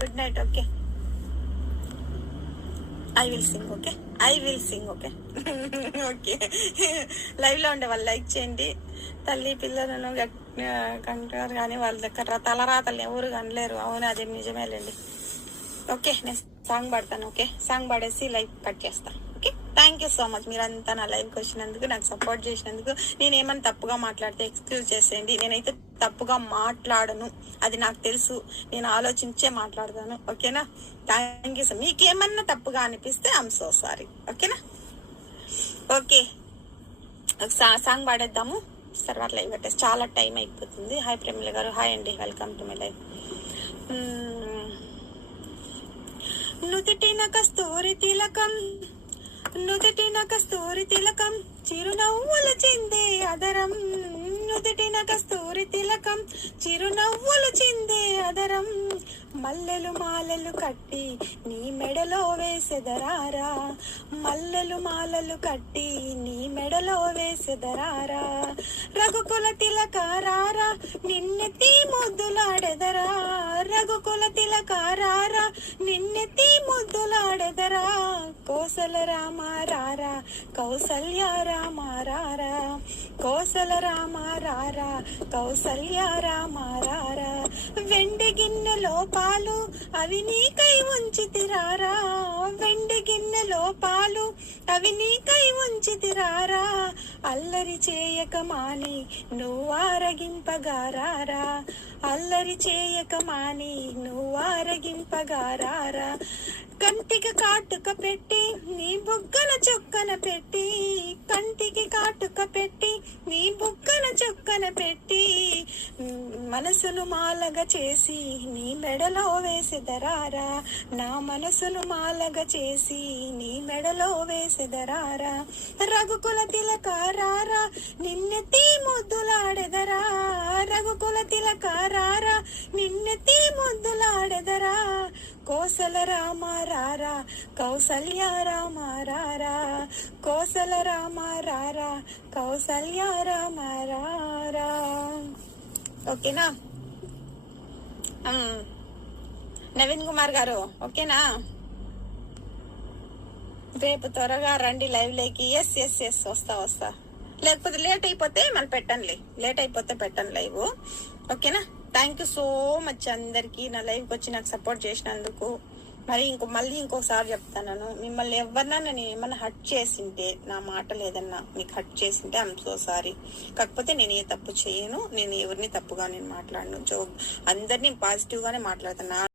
Good night. Okay, I will sing. Okay, I will sing. Okay okay. Live లో ఉండే వాళ్ళు like చేయండి. తల్లి పిల్లలను కంటారు కానీ వాళ్ళ దగ్గర తలరాతలు ఎవరు కనలేరు. అవును, అది నిజమేలేండి. ఓకే, నేను సాంగ్ పాడతాను. ఓకే, సాంగ్ పాడేసి లైవ్ కట్ చేస్తాను. Okay, thank you so much. మీరంతా నా లైవ్కి వచ్చినందుకు, నాకు సపోర్ట్ చేసినందుకు. నేను ఏమైనా తప్పుగా మాట్లాడితే ఎక్స్క్యూజ్ చేసేయండి. నేనైతే తప్పుగా మాట్లాడను, అది నాకు తెలుసు. నేను ఆలోచించే మాట్లాడతాను. ఓకేనా? Thank you. మీకేమన్నా తప్పుగా అనిపిస్తే ఐఎమ్ సో సారీ. ఓకేనా? ఓకే, సాంగ్ పాడేద్దాము. తర్వాత లైవ్ కట్టేసి చాలా టైం అయిపోతుంది. హాయ్ ప్రేమిల గారు, హాయ్ అండి, వెల్కమ్ టు మై లైవ్. నుదిటిన కస్తూరి తిలకం, నుదిటిన కస్తూరి తిలకం, చిరునవ్వులు చిందే అదరం. నుదిటిన కస్తూరి తిలకం, చిరునవ్వులు చిందే అదరం. మల్లెలు మాలలు కట్టి నీ మెడలో వేసెదరారా, మల్లెలు మాలలు కట్టి నీ మెడలో వేసెదరారా. రఘుకుల తిలకారారా, నిన్నెత్తి ముద్దులాడెదరా. రఘుకుల తిలకారారా, నిన్నెత్తి ముద్దులాడెదరా. కోసల రామారారా, కౌసల్య రామారారా. కోసల రామారారా, కౌసల్య రామారారా. వెండి గిన్నెలో పాలు అవి నీకై ఉంచితిరారా. వెండి గిన్నెలో పాలు అవి నీకై ఉంచితిరారా. అల్లరి చేయక మాని నువ్వారగింపగారారా. అల్లరి చేయక మాని నువ్వారగింపగారారా. కంటికి కాటుక పెట్టి నీ బుగ్గన చొక్కన పెట్టి, కంటికి కాటుక పెట్టి నీ బుగ్గన చొక్కన పెట్టి, మనసును మాలగా చేసి నీ మెడలో వేసెదరారా. నా మనసును మాలగా చేసి నీ మెడలో వేసెదరారా. రఘుకుల తిలకారారా, నిన్నెత్తి ముద్దులాడెదరా. రఘుకుల తిలకారారా, నిన్నెత్తి ముద్దులాడెదరా. కోసల రామారారా, కౌసల్య రామారారా. కోసల రామారారా, కౌసల్య రామారారా. ఓకేనా? నవీన్ కుమార్ గారు ఓకేనా? రేపు త్వరగా రండి లైవ్ లేకి. ఎస్ ఎస్ ఎస్, వస్తా. లేకపోతే లేట్ అయిపోతే మళ్ళీ పెట్టండి, లేట్ అయిపోతే పెట్టండి లైవ్. ఓకేనా? థ్యాంక్ యూ సో మచ్ అందరికి నా లైవ్కి వచ్చి నాకు సపోర్ట్ చేసినందుకు. మళ్ళీ ఇంకోసారి చెప్తాను, మిమ్మల్ని ఎవరన్నా నేను ఏమన్నా హర్ట్ చేసింటే, నా మాటలు ఏదన్నా మీకు హర్ట్ చేసింటే ఐఎమ్ సో సారీ. కాకపోతే నేను ఏ తప్పు చేయను, నేను ఎవరిని తప్పుగా నేను మాట్లాడను. అందరినీ పాజిటివ్ గానే మాట్లాడతాను.